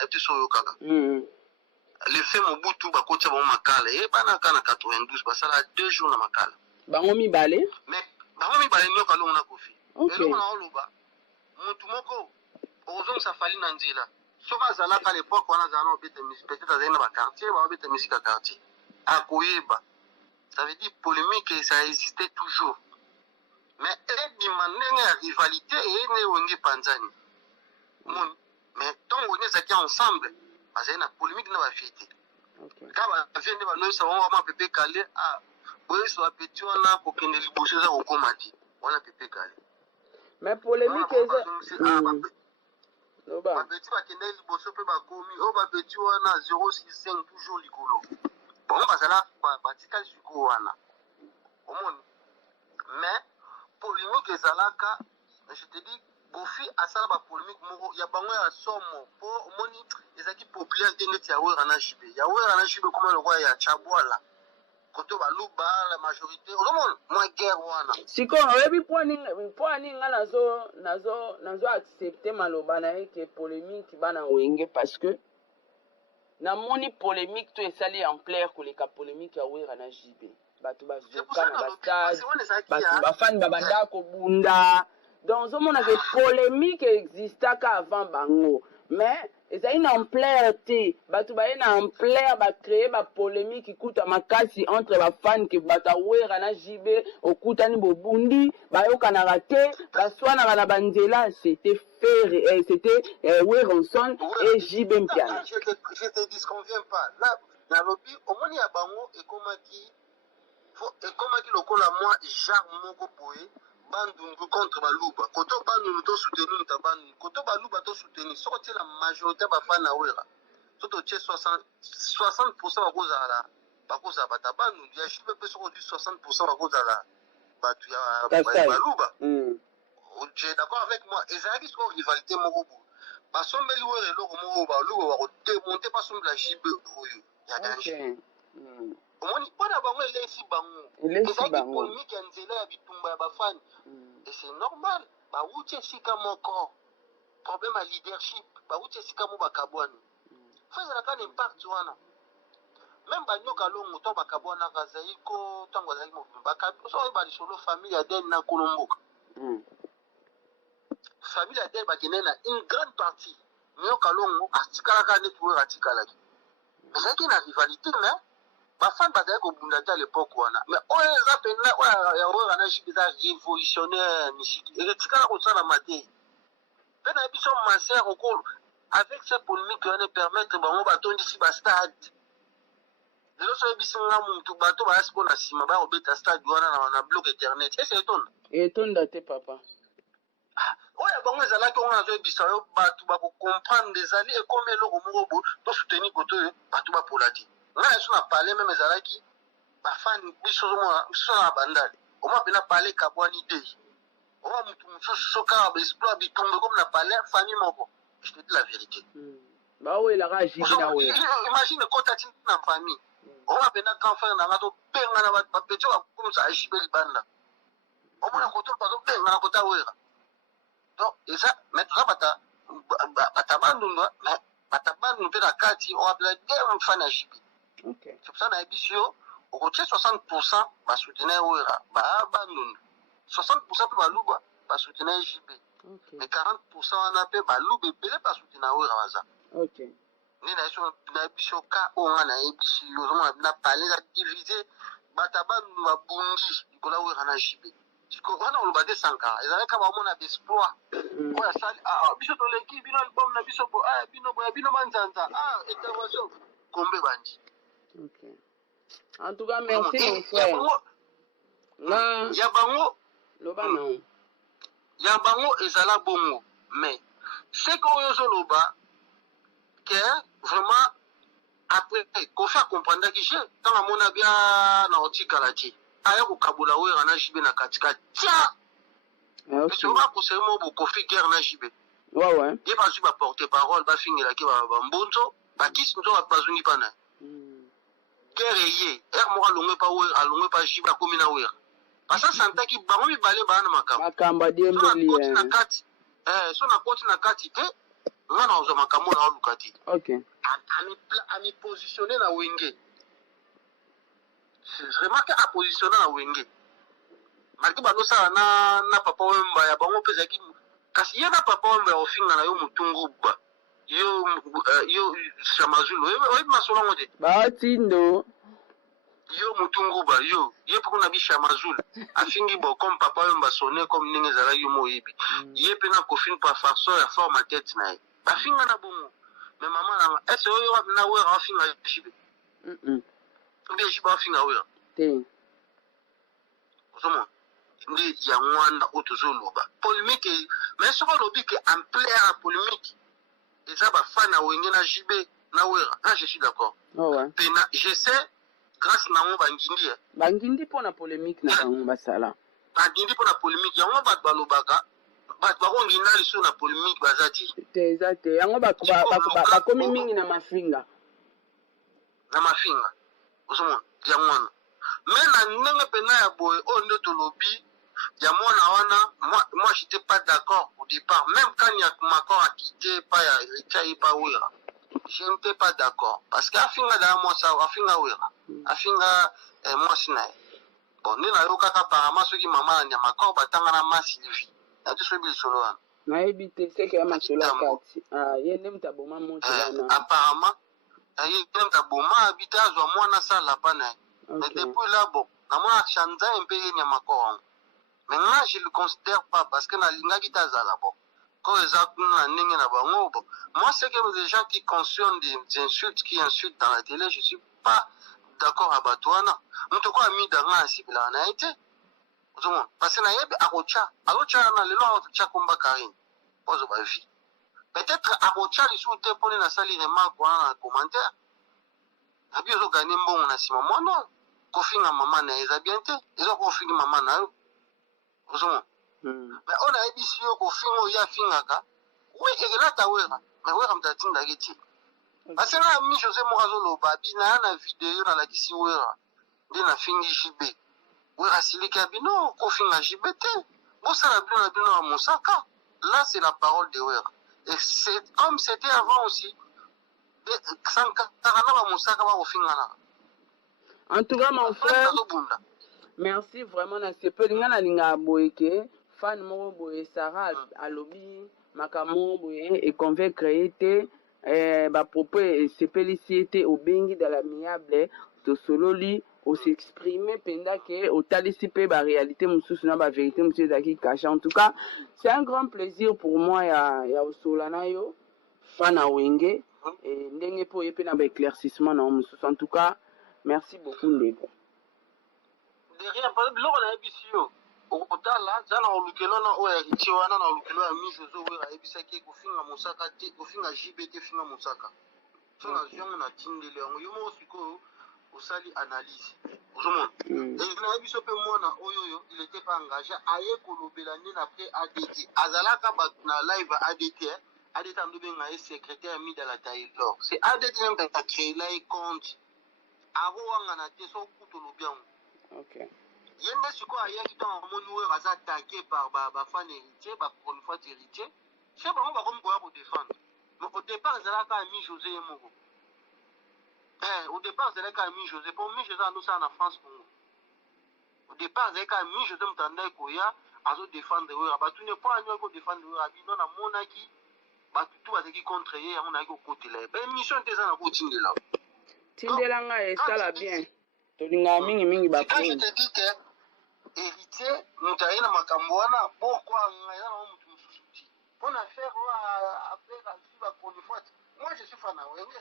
yetu so yokaka. Le fait Mobutu ba kocha ba makala bana kana 92 basala 2 jours na makala. Bango mi balé? Mais bango mi balé nyoka longo na kofi. Okay. Eloko na oloba mutu moko Ozon sa fali na nzela. Soka zalaka à l'époque on a zano bete musique peut-être dans un quartier, on bete musique à quartier. Akoyeba. Ça veut dire polémique et ça existait toujours. Mais elle demande une rivalité et une ongi panzani. Mais tant on est ensemble, parce qu'il y a une polémique dans la fête. Quand on vient de nous savons vraiment pépé calé ah boy soit petit on a aucun liboso za okomati. On a pépé calé. Mais polémique ba petit ba kende liboso pe ba komi o ba petit wana 065 toujours likolo bon bazala ba tikali siko wana omoni mais polémique ezalaka je te dis bofi asala ba polémique moko ya bango ya somo po omoni ezaki populaire internet ya wera na jibe comme le roi ya chabwala koto baluba la majorité omoni moi guerre wana siko oyebi point nga nazo accepter maloba na ke polémique bana wenge parce que namoni polémique to esali ampleur koleka polémique ya wera na jibe bato bazoka na bastade bato bafani babanda kobunda donc ozomona ke polémique existaka avant bango mais ezali na ampleur te bato baye na ampleur bacreye bapolémique ikuta makasi entre bafani ke bato awera na jibe okutani bobundi bayokanaka te baswanaka na banzela c'était Weronson et jibe mpiana. Je te disconviens pas là na lobi omoni ya bango ekomaki lokola moi genre moko boye bandungu contre baluba koto bandungu to soutenir ta bandungu koto baluba to soutenir sorti la majorité ba fana wera toto tie 60% bakoza bata bandungu ya jibe pe soko 60% bakoza batu ya baluba. Tu es d'accord avec moi? Et ça a une rivalité moko basombeli were eloko moko baluka bakodemonte basombela jibe oyo ya danger omoni mpona bango elesi bango ezalaki polémique ya nzela ya bitumba ya bafani et c'est normal bawuti esika moko problème ya leadership bawuti esika mo bakabwani fo ezalaka na impact wana même banyoka longo to bakabwanaka azali ko ntango azali mobimba so oyeba lisolo famille ya dene na kolomboka famille ya dene bakende na une grande partie nyoka longo atikalaka neti oyo atikalaki ezalaki na rivalité mais bafani bazali kobunda te à l'époque wana mais oyo eza mpena oyo oyo ana jipe eza révolutionnaire mishiki etikala kosalama te mpe na biso maser okolo avec ces polémique wana permettre bango batondisi bastade lelo so oyebisi nga mutu bato bayasi mpo na nsima bakobeta stade wana na bloc internet ese etonda etonda te papa oyo bango ezalaki ongo nazoyebisa yo bato bakocomprendre ezali ekomi eloko moko bo tosoutenir kote oyo bato bapola te ngai so na pale meme ezalaki bafani biso na bandali oma mpena pale kabwani te oma mutu mosusu sokaka baexploit bitumbe komi na pale famille moko je te dis la vérité bawelaka ajibi na wela imagine kota ti na famille oma mpena grand frère na nga tobenga na bapeti oyo bakomisa ajibe libanda omona koto bazobenga na kota wera donc eza mais toza bata bandundwa mais bata bandundu mpe na kati owapela de mfani ya jibi c'est pour ça nayebi si yo okotie 60% basoutenir wera bandundu 60% mpe baluba basoutenir jb mais 40% wana mpe baluba ebele basoutenir wera baza nde nayebi si yo ka oyo nga nayebi si yo ozomona na pale eza divise bata bandundu babundi likola wera na jb wana oloba te sankara ezalaka bamona baexploit oyo asali biso toleki bino album na biso bino boya bino manzanza intervention kombe bandi en tout cas merci mon frère ya bango loba nao ya bango ezala bongo mais c'est que oyo ozoloba que vraiment après kofi akomprendaki je ntango amona bia na otikala ti aya kokabola wera na jibe na katikati tia biso bakoseli mo bokofi guerre na jibe ye bazwi baporte parole bafingelaki bambonzo bakisi nzo bazungi pana guerre eye ere moko alongwe pa wera alongwe pa jibe akomi na wera basa santaki bango mibale baa na makambo na kati so na koti na kati te nga na ozwa makambo na oluka te amipositionne na wenge remarque apositionne na wenge malgré balosala na papa wemba ya bango mpe ezalaki kasi ye na papa wemba ya ofinga na yo motungu ba yo chamazulu oyebi masolo yango te batindo yo mutunguba yo ye mpe kuna bishamazulu afingi bo comme papa wemba sonne comme ndenge ezalaki yo mo oyebi ye mpe na kofini pa farceur ya forme ya tete na ye bafinga na bongo me mama nanga ese oyo na wera afinga jibe mbe jibe afinga wera ozomona nde yango wana oyo tozoloba polémique mais soki olobi ke ampleur ya polémique eza bafani na wenge na jibe na wera là je suis d'accord pena je sais grâce nango bangindi mpo na polémique na bango basala bangindi mpo na polémique yango bato balobaka bato bakonginda liso na polémique baza ti te eza te yango bakomi mingi na mafinga ozomona yango wana mais na ndenge mpena ya boye oyo nde tolobi ya mwana wana moi j'étais pas d'accord au départ même quand il y a macor a quitté pas ya héritier pas wera je n'étais pas d'accord parce que afinga dala mwasi afinga wera afinga mwasi na ye bon nde nayokaka apparemment soki mama na nyamakor batangana ma sylvie nati soyebi lisolo wana nayebi te seke ya masolo akati ye nde mutu aboma moto wana apparemment ye nde mutu aboma abi te azwa mwana asala pa na ye mais depuis là bon namona chanza ye mpe ye nyamakor wango mais nga je le considère pas parce que nalingaki te azala bon quand eza kuna na ndenge na bango bon moi c'est que les gens qui cautionnent des insultes qui insultent dans la télé je suis pas d'accord à bato wana mutu ko amida nga asibelaka na ye te ozomona parce que nayebi akotya na lelo akotya komba karine ozoba vie peut-être akotya lisusu te mponi nasali remarque wana na commentaire abi ozogane mbongo na nsima mwa non kofinga mama na ye eza bien te eza kofingi mama na yo ozomona mais oyo nayebisi yo kofinga oyo afingaka Oui, ekelata wera me wera mtatindaki ti parce na mi José moko azoloba bina na video nalakisi wera nde nafingi jibe wera asiliki ya bino kofinga jibe te bosala bino na bino ya mosaka. Là c'est la parole de wera et c'est comme c'était avant aussi sankataka na bamosaka bakofingana. En tout cas, mon frère, merci vraiment. C'est peu de gens qui ont boyé, fan mo boyé Sarah alobi makamo boyé et convaincre créer bah propos et se féliciter au bengi de l'amiable de sololi au s'exprimer pendant que au talisiper la réalité mususu na ba vérité mususu zaki caché. En tout cas, c'est un grand plaisir pour moi ya au solana yo fan a wenge et ndenge po yepe na ba éclaircissement na mususu. En tout cas, merci beaucoup ndeko. Derrière par biloko na yebisi yo okotala za na olukelo na oyo héritier wana na olukelo ya mi José wera ayebisaki kofinga mosaka te kofinga jibe te finga mosaka so na zongo na tindeli yango yo moko sikoyo osali analyse ozomona na yebiso mpe mwana oyo il était pas engagé aye kolobela nde na pre ADT azalaka bato na live ADT ADT andobenga ye secrétaire ya Midala Taylor c'est ADT même ta créé là compte abo wangana te so kuto lobi yango. Okay. Yende siko ayaki dans amoni oyo aza attaqué par bafan héritier baconfort héritier che bango bakomi koya kodéfendre mais au départ ezalaka ami José ye moko au départ ezalaki ami José mpo mi José andosala na France Congo au départ ezalaki ami José moto andaki koya azodéfendre wera batuni mpo ani oki kodéfendre wera bino namonaki bato tu bazalaki contre ye yango nayaki kokotela ye émission te eza na kotindela tindelanga esala bien tolinga mingi baprime héritier moto aye na makambo wana pourquoi ngai eza na moto mosusu ti mpo na faire affaire azwi baconifort moi je suis fan na wenge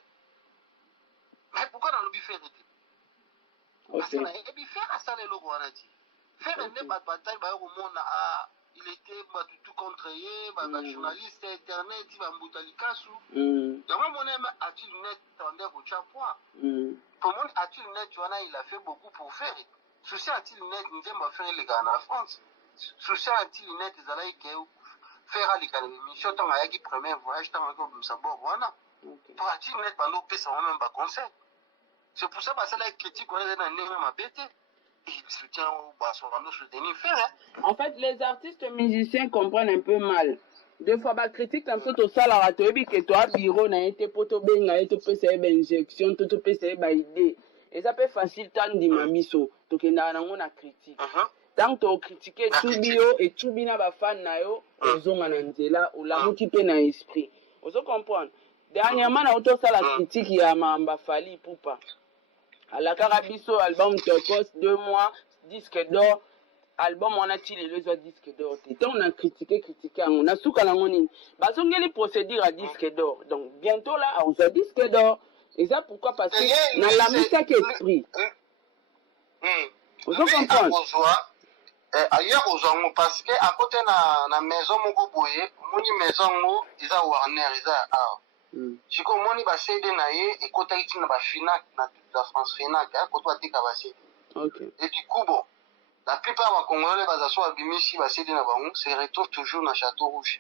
mais pourquoi nalobi faire te parce que nayebi faire asala eloko wana ti faire nde bato batali baye komona il était bato tout contre ye bajournaliste internet bambuta likasu yango mona ati lunette tande kotya poids pour moi ati lunette wana il a fait beaucoup pour faire souci ati lunette nzembo affaire elekaka na France souci ati lunette ezalaki ke faire alekala émission ntango ayaki premier voyage ntango ayaki kobimisa bor wana po ati lunette bando opesa ngo même baconseil c'est pour ça basalaki critique wana ezali na ndenge mabe te. En fait, les artistes musiciens comprennent un peu mal. Des fois, bah, critique comme ça, tout ça, là, tu as que toi, bureau, n'a été poto benga, et tu peux faire une injection, tu peux faire une idée. Et ça peut facile, tant de mamiso, tu peux na critique. Tant que tu critiques tout bio et tout bien ba fan na yo, ils ont un anzela, ou la mouti pe na esprit. Vous comprenez? Dernièrement, na auto ça la critique, il y a ma fali pour pas. À la Carabiso, album Tokos, 2 mois, disque d'or. Album, on a-t-il les autres disques d'or. On a critiqué, on a soukala ngoni. Parce qu'on a les procédures à disque d'or. Donc, bientôt là, on a disque d'or. Et ça, pourquoi? Parce que, dans la musique esprit. Vous comprenez? Ailleurs aux gens, parce que, à côté de la maison, mon boye, mon maison, ils ont Warner, ils ont si comme on y va céder naïe et quand il na ba Finac na toute la France Finac quand toi t'es capacité et du coup bon la plupart des Congolais va s'asseoir bimisi va céder na bango se retrouve toujours dans Château Rouge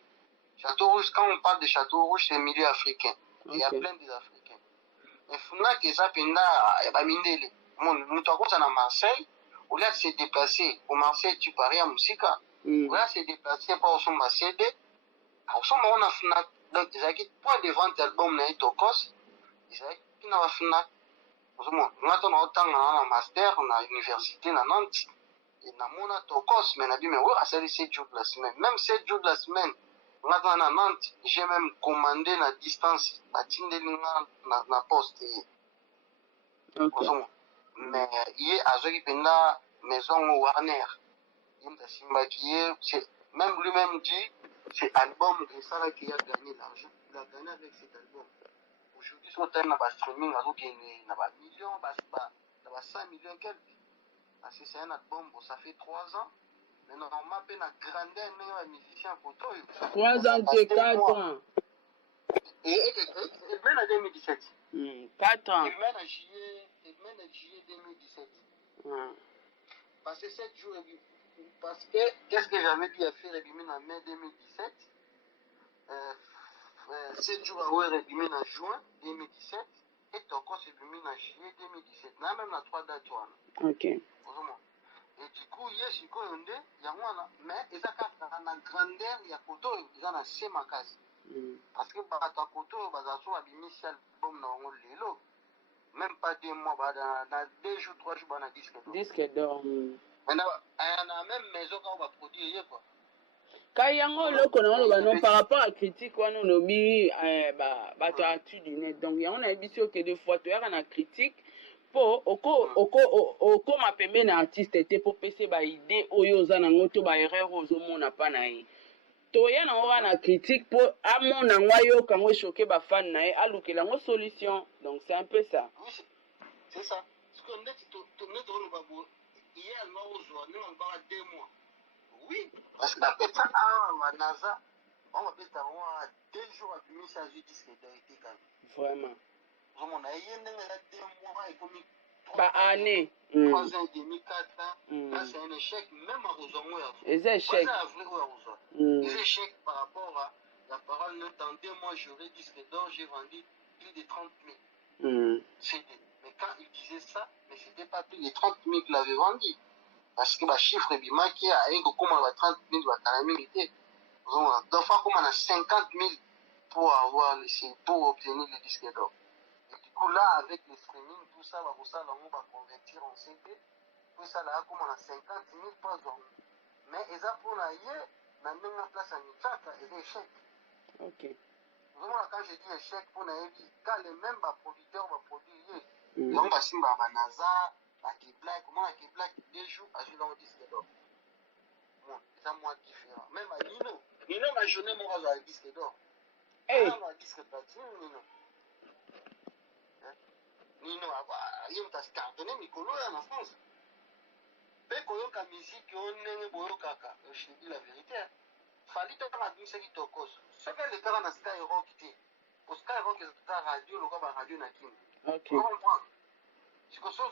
quand on parle de Château Rouge c'est milieu africain il y a plein des Africains mais Finac et ça penda ba mindele mon mutu akosa na Marseille au lieu de se déplacer au Marseille tu paries à Musika au lieu de se déplacer pour son céder au son on a Finac. Donc, ils ont point de vente d'album na Tokos, ils ont na Fnac. Nous avons un master na université na Nantes et na mona Tokos, mais na dit mais oui, c'est 7 jours de la semaine. Même 7 jours de la semaine, nous avons na Nantes, j'ai même commandé na distance, na tindelinga na poste. Mais hier à Zogi Penda maison Warner, c'est même lui-même dit c'est album et ça là qui a gagné l'argent. Il a gagné avec cet album. Aujourd'hui, son thème n'a pas streaming, il n'a pas millions, n'a pas 5 millions quelques. Parce que c'est un album, bon, ça fait 3 ans. Mais normalement, il a grandeur, un musicien photo. 3 ans et 4 ans. Et mène à 2017. 4 ans. Il mène à juillet 2017. Parce que 7 jours, parce que, qu'est-ce que j'avais dit à faire en mai 2017 7 jours awere ebimi na juin 2017 et tokos ebimi na juillet 2017 na même na 3 dates wana. Ok. ozomona et du coup ye sikoyo nde yango wana mais eza kaka na grandeur ya koto oyo eza na se makasi parce que bato ya koto oyo bazala so babimisi album na bango lelo même pas 2 mois na 2 jours 3 jours bana disque d'or na même maison kaka baproduire ye quoi kai yango eloko na oloba non par rapport à critique wana olobi bato atudine donc yango nayebi si oke deux fois toyaka na critique mpo okóma pembeni na artiste te mpo pese baide oyo oza nango to baerreur oyo ozomona mpa na ye toya nango kaka na critique mpo amona yango ayoka yango eshoke bafane na ye alukela yango solution donc c'est un peu ça. Oui, c'est ça. Ce qu'on dit, tu me donnes le babou. Hier, nous avons 2 mois. Oui, parce que la personne a un NASA, on va peut-être 2 jours à finir sa vie disque d'arrêter quand même. Vraiment. On a eu 2 mois et comme 3 année. 3 ans et demi, 4 ans. Là, c'est un échec, même à Rosango. C'est un échec. C'est un échec par rapport à la parole. Dans 2 mois, j'aurais disque d'or, j'ai vendu plus de 30 000. CD. Mais quand il disait ça, mais c'était pas plus de 30 000 qu'il avait vendu. Parce que le chiffre est bien marqué à 30 000 était. Donc, comme on a 50 000 pour obtenir le disque d'or. Et du coup, là, avec le streaming, tout ça, on va convertir en CD. Tout ça, là, comme on a 50 000 pas d'or. Mais, ils ont pour la yé, on a même la place à Nitaka, et des échecs. Ok. Vraiment, quand je dis échec, pour la vie, quand les mêmes producteurs vont produire, donc, si on va à NASA, à Kiblack, comment à Kiblack, 2 jours, à jouer dans le disque d'or. Bon, c'est un mois différent. Même à Nino, Nino m'a journée, mon gars, le disque d'or. Hey! On a disque platine, Nino. Nino, il y a un cartonné, Mikolo, en France. Mais quand il y a musique, on est je te dis la vérité. Fallait te faire un qui te cause. Ce que les gars dans Skyrock, pour Skyrock, c'est la radio, le gars, radio n'a qu'une. Ok. On comprend. C'est que ça,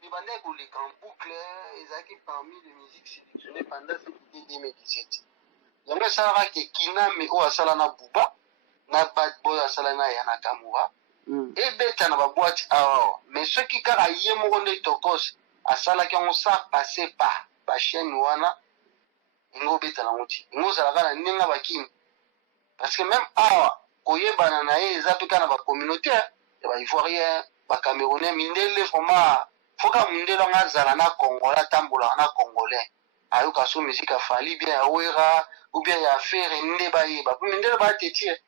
les bandits les en boucle, ils ont parmi les musiques sélectionnées pendant cette année 2017. Il y a un salaire qui est Kina, mais au Asalana Bouba, na Bad Boy Asalana Yanakamura, et bête na boîte à mais ceux qui carayent mon tokos, Asala qui ont ça passé par la chaîne Wana, Ingo bête la moti. Ingo Salagana Ninga Bakim. Parce que même à Koyeba Nanae, Zapika na ba communauté, ba Ivoirien, ba Camerounais, Mindele, Foma, Foka Mindela Nazala na Congola, Tambola na Congolais. Ayoka so musique a fali bien à Ouera, ou bien à faire Ndeba Yeba. Mindele ba tétier.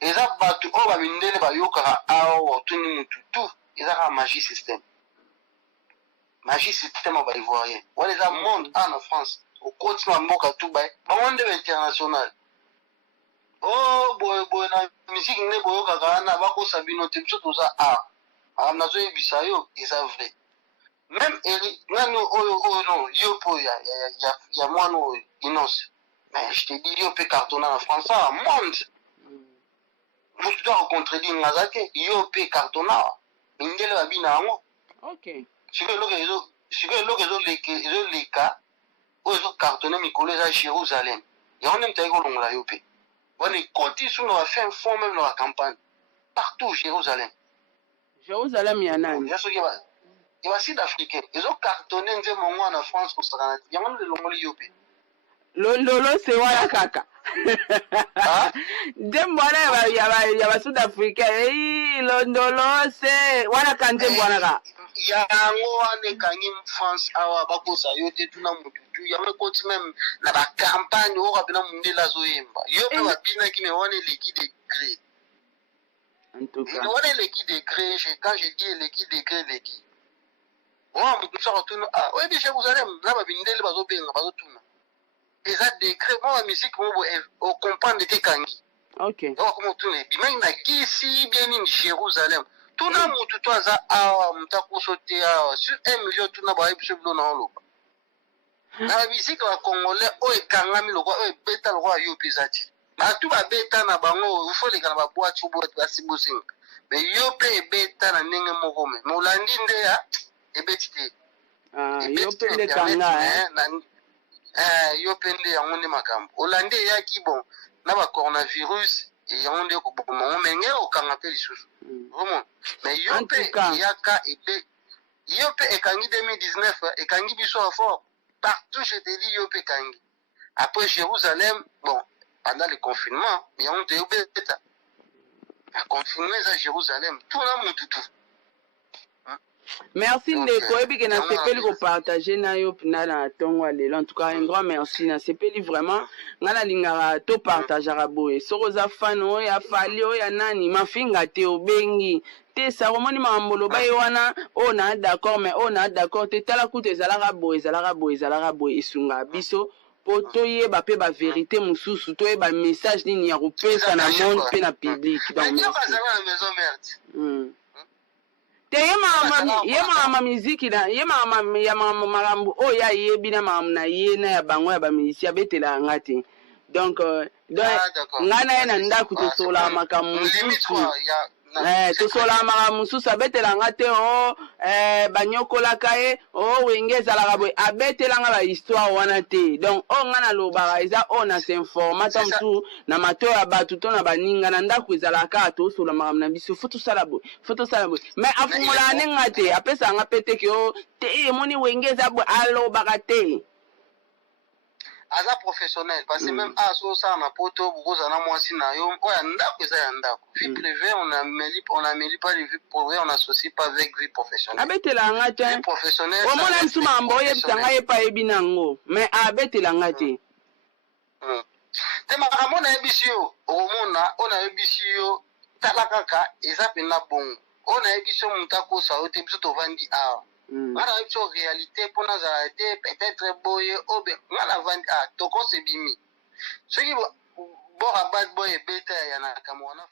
Eza batu o ba Mindele ba yoka ao, tuni mututu, eza magie système. Magie système ba Ivoirien. Ou les monde en France, au continent Mboka tout ba, ba monde international. Oh boy na musique ne boyo kaka na bako sabino te biso toza amna zo yebisa yo eza vrai même eri nani oyo no yo po ya mwana oyo innocent mais je te dis yo pe cartonna en français monde mutu to contredire ngazake yo pe cartonna indele babina ngo ok siko lokezo leka oyo cartonner mikolo eza Jérusalem ya on mtaiko longola yo pe on est côté sur nos fait un fond même dans la campagne partout Jérusalem il y en a il y a sud-africain ils ont cartonné nze mongo en France pour ça il y a même le longoli yopé lolo c'est wala kaka ndembona ya sud-africain londolo c'est wala kante mbona ka yango wane kangi France awa bakosa yo te tuna mututu yango koti même na ba campagne o kabina mundela zoyemba yo pe babina ki me wane l'équipe de gré en tout cas wane l'équipe de gré quand je dis l'équipe de gré l'équipe wa mututu sa tuna oui bien Jérusalem na babindele bazobenga bazotuna eza décret moi musique mo o comprendre te kangi ok donc comment tuna bimai na kisi bien ni Jérusalem tuna mutu to aza awa mutakuso te awa sur 1 million tuna ba yebiso bilo na oloba na bisika ba congolais o ekangami lokwa o ebeta lokwa yo pezati batu babeta na bango il faut les kana ba boîte boîte ba sibosinga mais yo pe ebeta na ndenge moko me molandi nde ya ebeti te yo pe nde kanga yo pende yango nde makambo olande eyaki bon na ba coronavirus yango nde koboma mais nge okanga mpe lisusu vraiment mais yo mpe yaka ebe yo mpe ekangi 2019 ekangi biso à fort partout je te dis yo mpe ekangi après Jérusalem bon pendant le confinement yango te yobeta confinement eza Jérusalem tout na mutu tout. Merci ndeko ebi ke na sepeli ko partager na yo na na tongo lelo en tout cas un grand merci na sepeli vraiment ngana lingara to partager boye soko za fan o ya fali o ya nani mafinga te obengi te sa romoni mambolo ba wana o na d'accord mais o na d'accord te tala kutu ezalaka boye isunga biso po toyeba pe ba vérité mususu toyeba message nini ya kopesa na monde pe na public donc te ye mama miziki na ye mama ya marambu o ya yebi na mama na ye na ya bango ya ba musicien abetela nga te donc nga na ye na ndako tosola makambo mususu tosola makambo mususu abetelanga te o banyokolaka ye o wenge ezalaka boye abetelanga ba histoire wana te donc o nga nalobaka eza o na s'informa ta mosusu na mato ya bato to na baninga na ndako ezalaka tosola makambo na biso fo tosala boye mais afungola ne nga te apesanga pe te ke o te emoni wenge eza boye alobaka te aza professionnel parce que même aso ça na poto bukoza na mwasi na yo oya ndako eza ya ndako vie privée on amélie pas les vie privée on associe pas avec vie professionnelle abetela nga te professionnel o mona nsuma mbo yebisa nga yepa yebi nango mais abetela nga te te makambo na yebisi yo omona ona yebisi yo tala kaka eza pena bongo ona yebisi yo mutu akosa yo te biso tovandi awa ngana yebisi réalité mpona azala te peut-être boye obe ngana vandi tokosebimi soki borabat boye ebeta ya na kamwana